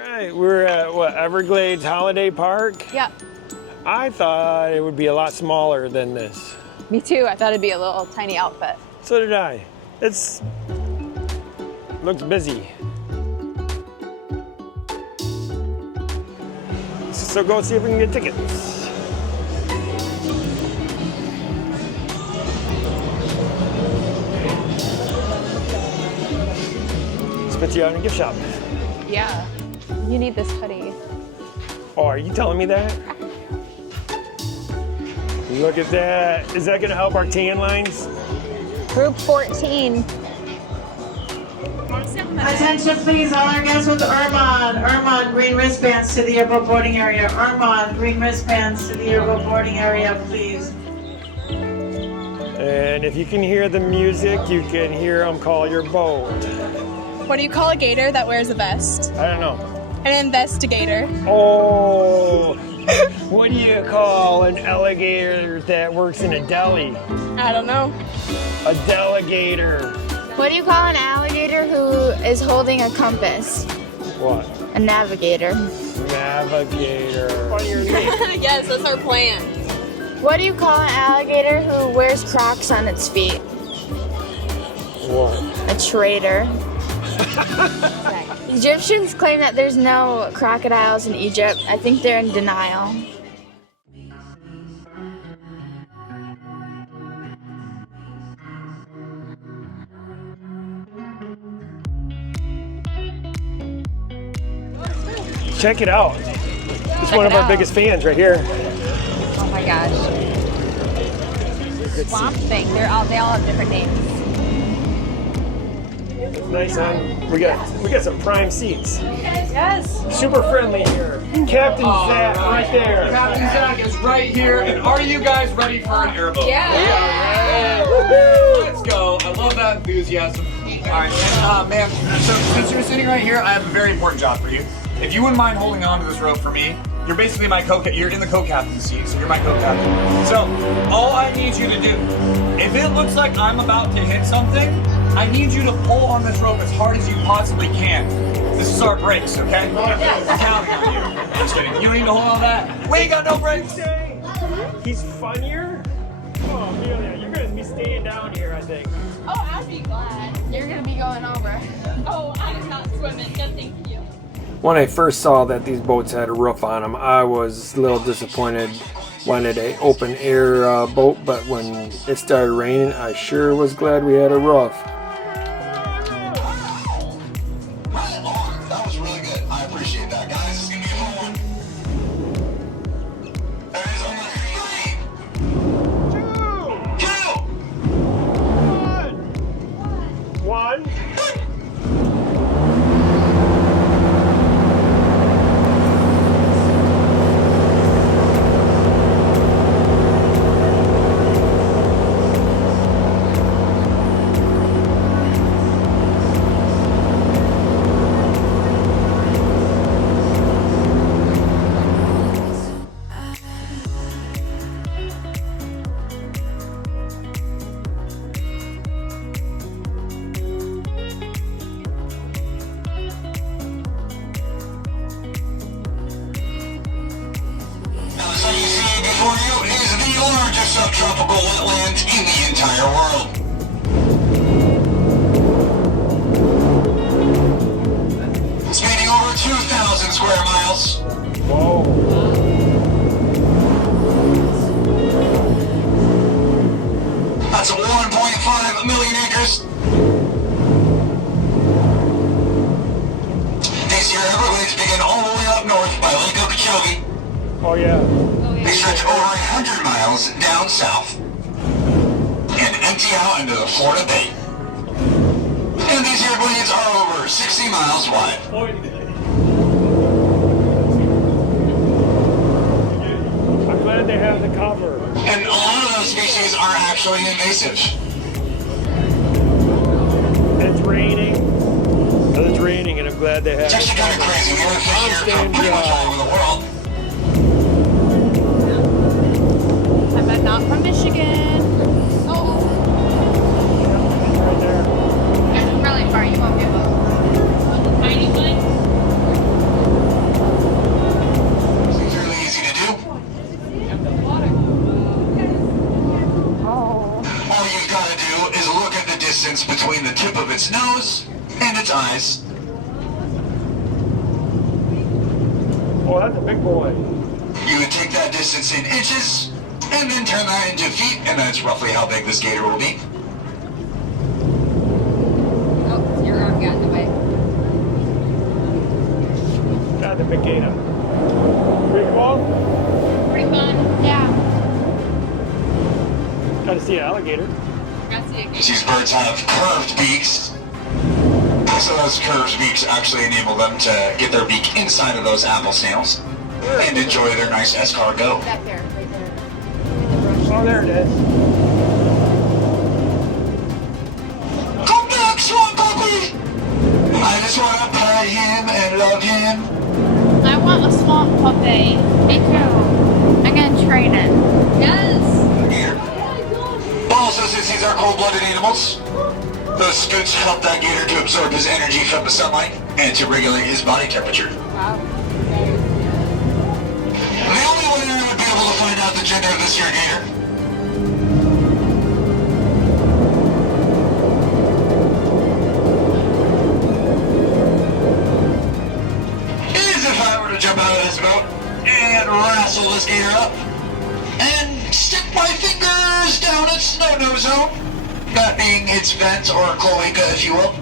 right, we're at what, Everglades Holiday Park? Yep. I thought it would be a lot smaller than this. Me too. I thought it'd be a little tiny outfit. So did I. Looks busy. So go see if we can get tickets. Spit you out in a gift shop. Yeah. You need this hoodie. Oh, are you telling me that? Look at that. Is that gonna help our tan lines? Group 14. Attention please, all our guests with Ermon, green wristbands to the airboat boarding area. Ermon, green wristbands to the airboat boarding area, please. And if you can hear the music, you can hear them call your boat. What do you call a gator that wears a vest? I don't know. An investigator. Oh, what do you call an alligator that works in a deli? I don't know. A delegator. What do you call an alligator who is holding a compass? What? A navigator. Navigator. Funnier name. Yes, that's our plan. What do you call an alligator who wears Crocs on its feet? What? A traitor. Egyptians claim that there's no crocodiles in Egypt. I think they're in denial. Check it out. It's one of our biggest fans right here. Oh my gosh. Swamp thing. They all have different names. It's nice, huh? We got some prime seats. Yes. Super friendly here. Captain Zach right there. Captain Zach is right here. And are you guys ready for an airboat? Yeah. Let's go. I love that enthusiasm. All right, and, ma'am, so since you're sitting right here, I have a very important job for you. If you wouldn't mind holding on to this rope for me, you're basically my you're in the co-captain's seat, so you're my co-captain. So, all I need you to do, if it looks like I'm about to hit something, I need you to pull on this rope as hard as you possibly can. This is our brakes, okay? I'm counting on you. Just kidding. You don't need to hold on to that. We ain't got no brakes. He's funnier? Oh, Amelia, you're gonna be staying down here, I think. Oh, I'd be glad. You're gonna be going over. Oh, I'm not swimming. No, thank you. When I first saw that these boats had a roof on them, I was a little disappointed. Wanted an open air boat, but when it started raining, I sure was glad we had a roof. That was really good. I appreciate that, guys. It's gonna be a long one. There it is on the 3, 2, 1. Before you is the largest subtropical wetland in the entire world. Spanning over 2,000 square miles. Whoa. That's 1.5 million acres. These here Everglades begin all the way up north by Lake Okeechobee. Oh yeah. They stretch over 100 miles down south and empty out into the Florida Bay. And these Everglades are over 60 miles wide. I'm glad they have the cover. And a lot of those species are actually invasive. It's raining. It's raining, and I'm glad they have It's it. actually kind of crazy. We have fish I'm here staying from pretty much all dry. over the world. I bet not from Michigan. Oh, Right there. It's really far. You won't be able to. tiny one. of its nose and its eyes. Oh, that's a big boy. You would take that distance in inches and then turn that into feet, and that's roughly how big this gator will be. Oh, your arm got in the way. That's a big gator. Pretty cool. Pretty fun. Yeah. Got to see an alligator. Got to see a gator. These birds have curved beaks. So those curved beaks actually enable them to get their beak inside of those apple snails and enjoy their nice escargot. Back there, right there. Oh, there it is. Come back, swamp puppy! I just want to pet him and love him. I want a swamp puppy. Me too. I'm gonna train it. Yes. Gator. Also, since these are cold-blooded animals, those scoots help that gator to absorb his energy from the sunlight and to regulate his body temperature. Wow. The only way you're going to be able to find out the gender of this here gator is if I were to jump out of this boat and wrestle this gator up and stick my fingers down its no-no zone, that being its vent or cloaca, if you will.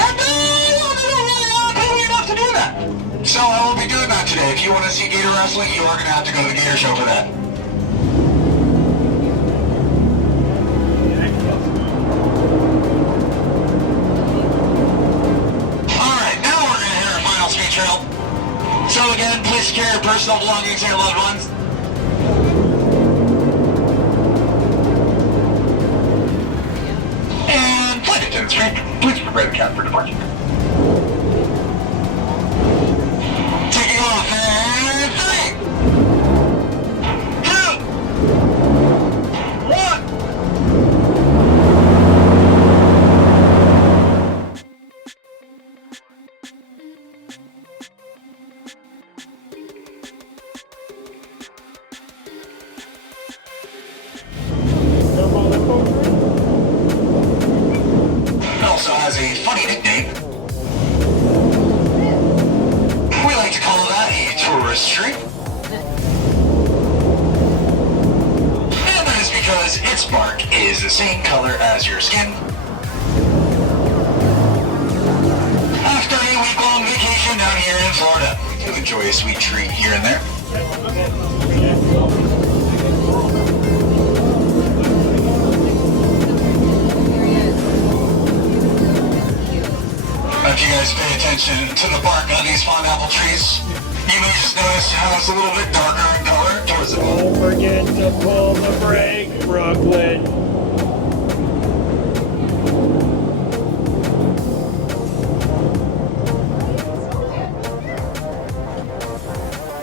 And I don't really pay enough to do that. So I will be doing that today. If you want to see gator wrestling, you are going to have to go to the gator show for that. Alright, now we're going to hit our final speed trail. So again, please secure your personal belongings and your loved ones. And flight attendants, please prepare the cab for departure. Taking off in 3, 2, 1. It also has a funny nickname. We like to call that a tourist street. And that is because its bark is the same color as your skin. After a week-long vacation down here in Florida, you enjoy a sweet treat here and there. If you guys pay attention to the bark on these fine apple trees, you may just notice how it's a little bit darker in color towards the Don't forget to pull the brake, Brooklyn.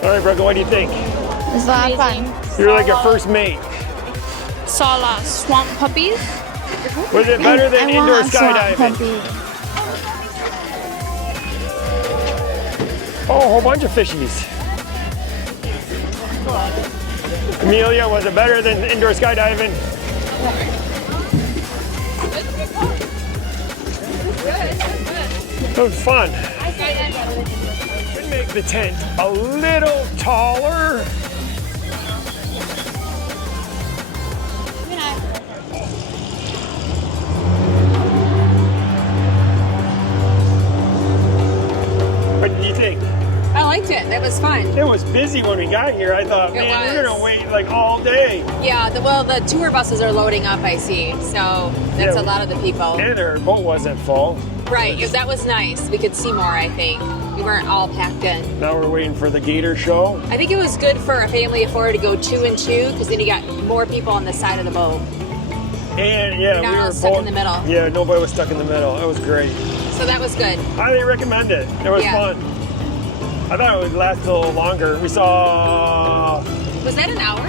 All right, Brooklyn, what do you think? It's a lot of fun. You're like a first mate. Saw a lot of swamp puppies. Was it better than I indoor want a swamp skydiving? puppy. Oh, a whole bunch of fishies. Amelia, was it better than indoor skydiving? It was fun. Could make the tent a little taller. What did you think? I liked it. It was fun. It was busy when we got here. I thought, It man, we're was. gonna wait like all day. Yeah, the tour buses are loading up, I see. So that's Yeah. a lot of the people. And our boat wasn't full. Right, that was nice. We could see more, I think. We weren't all packed in. Now we're waiting for the gator show. I think it was good for a family of 4 to go 2 and 2, because then you got more people on the side of the boat. And yeah, You're not we all were stuck in both- the middle. Yeah, nobody was stuck in the middle. It was great. So that was good. Highly recommend it. It was Yeah. fun. I thought it would last a little longer. We saw Was that an hour?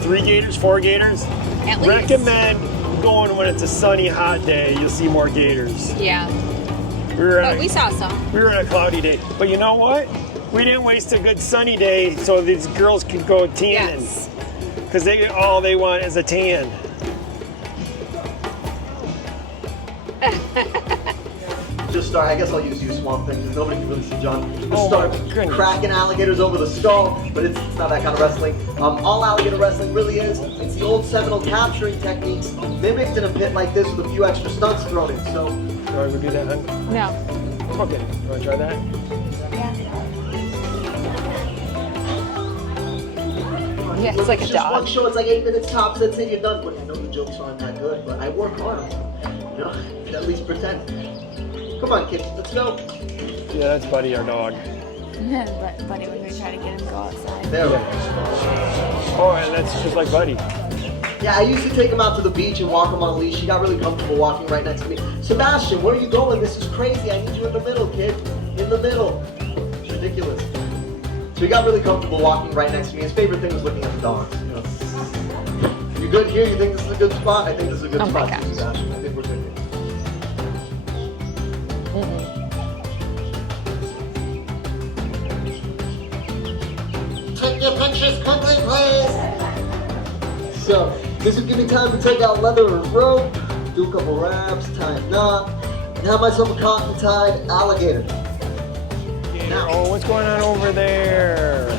3 gators, 4 gators. At least. Recommend going when it's a sunny, hot day. You'll see more gators. Yeah. We were But on we saw some. a cloudy day. But you know what? We didn't waste a good sunny day so these girls could go tanning. Yes. Because all they want is a tan. Just start, I guess I'll use you, Swamp Thing, because nobody can really see John. Just Oh start my goodness. cracking alligators over the skull, but it's not that kind of wrestling. All alligator wrestling really is, it's the old Seminole capturing techniques mimicked in a pit like this with a few extra stunts thrown in. So, You want to do that, hun? No. Okay. You want to try that? Yeah, it's like a just one dog. show, it's like 8 minutes tops, that's it, you're done. But I know the jokes aren't that good, but I work hard. You know, at least pretend. Come on, kids, let's go. Yeah, that's Buddy, our dog. But Buddy, when we try to get him to go outside. There we go. Oh, and that's just like Buddy. Yeah, I used to take him out to the beach and walk him on a leash. He got really comfortable walking right next to me. Sebastian, where are you going? This is crazy. I need you in the middle, kid. In the middle. It's ridiculous. So he got really comfortable walking right next to me. His favorite thing was looking at the dogs. You know. You good here? You think this is a good spot? I think this is a good Oh my spot, gosh. Sebastian. I think we're good here. Take your pictures quickly, please. So, this will give me time to take out leather or rope, do a couple wraps, tie a knot, and have myself a cotton-tied alligator. Now. Oh, what's going on over there?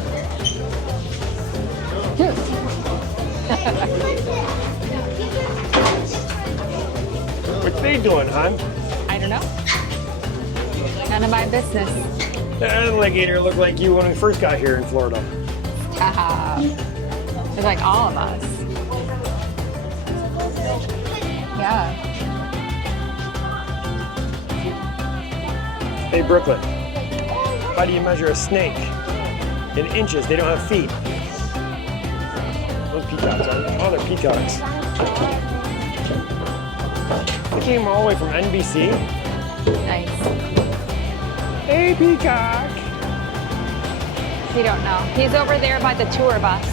What's they doing, hon? I don't know. None of my business. The alligator looked like you when we first got here in Florida. Haha. It's like all of us. Yeah. Hey, Brooklyn, how do you measure a snake? In inches, they don't have feet. Those peacocks are, oh, they're peacocks. They came all the way from NBC. Nice. Hey, peacock. We don't know. He's over there by the tour bus.